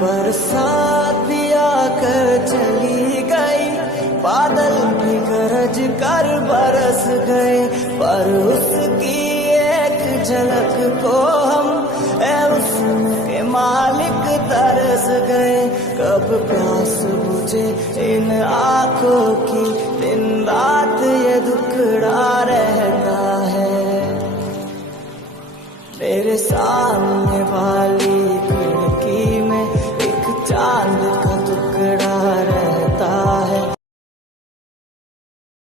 बरसात भी आकर चली गई, बादल भी गरज कर बरस गए, पर उसकी एक झलक को हम उसके मालिक तरस गए। कब प्यास बुझे इन आँखों की, दिन रात ये दुखड़ा रहता है। मेरे सामने वाली